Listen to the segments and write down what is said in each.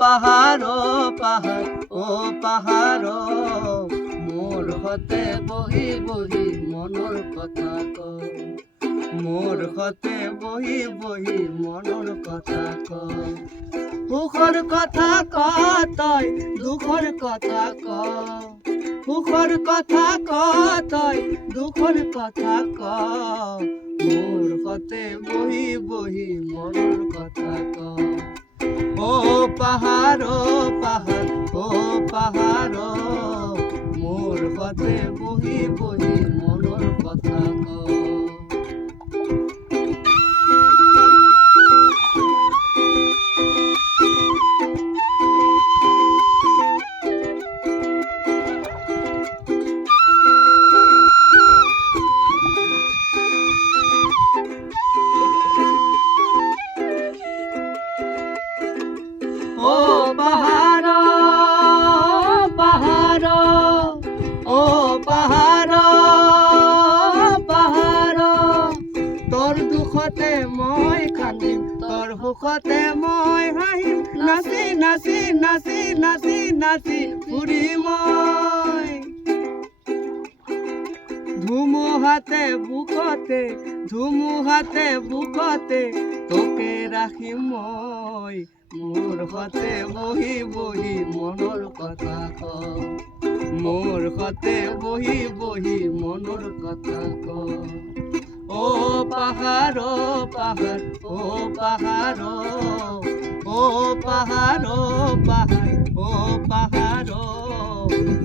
পাহাড় পাহাড় ও পাহাড় মোর হতে বহি বহি মনৰ কথা ক মোর হতে বহি বহি মনৰ কথা ক সুখৰ কথা ক তই দুখৰ কথা ক সুখৰ কথা ক তই দুখৰ কথা ক মোর হতে বহি বহি মনৰ কথা ক ও পাহাড় পাহাড় ও পাহাড় মোর হতে বহি বহি মনৰ কথা ক ও পাহাড় পাহাড় ও পাহাড় পাহাড় তোর দুখতে মই কান্দিম তোর সুখতে মই হাঁহিম নাচি নাচি নাচি নাচি নাচি ফুৰি মই ধুমুহাতে বুকতে তোকে ৰাখিম মই মোর হতে বহি বহি মনৰ কথা ক মোর হতে বহি বহি মনৰ কথা ক ও পাহাড় পাহাড় ও পাহাড় ও পাহাড় পাহাড় ও পাহাড়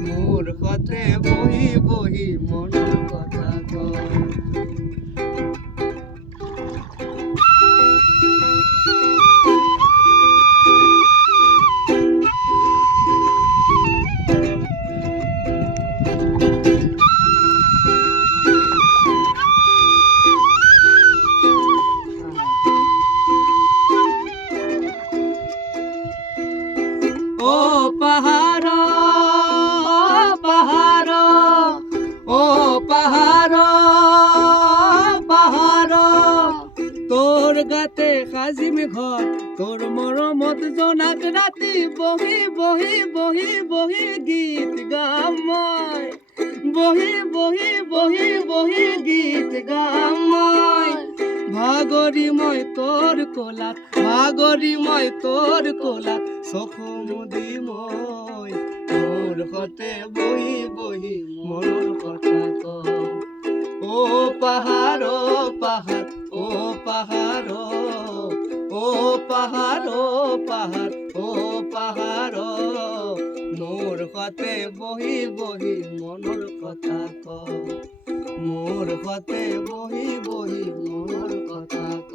মোর হতে বহি বহি মনৰ কথা ক ও পাহাড় পাহাড় ও পাহাড় পাহাড় তোর গাতে সাজিম ঘৰ তোর মৰমত জনাক ৰাতি বহি বহি বহি বহি গীত গাম মই বহি বহি বহি বহি গীত গাম মই ভাগৰি মই তোৰ কোলাত চকু মুদি মই তোৰ হতে বহি বহি মনৰ কথা ক ও পাহাড় পাহাড় ও পাহাড় ও পাহাড় পাহাড় ও পাহাড় মোর হতে বহি বহি মনৰ কথা ক মোর হতে বহি বহি মনৰ কথা ক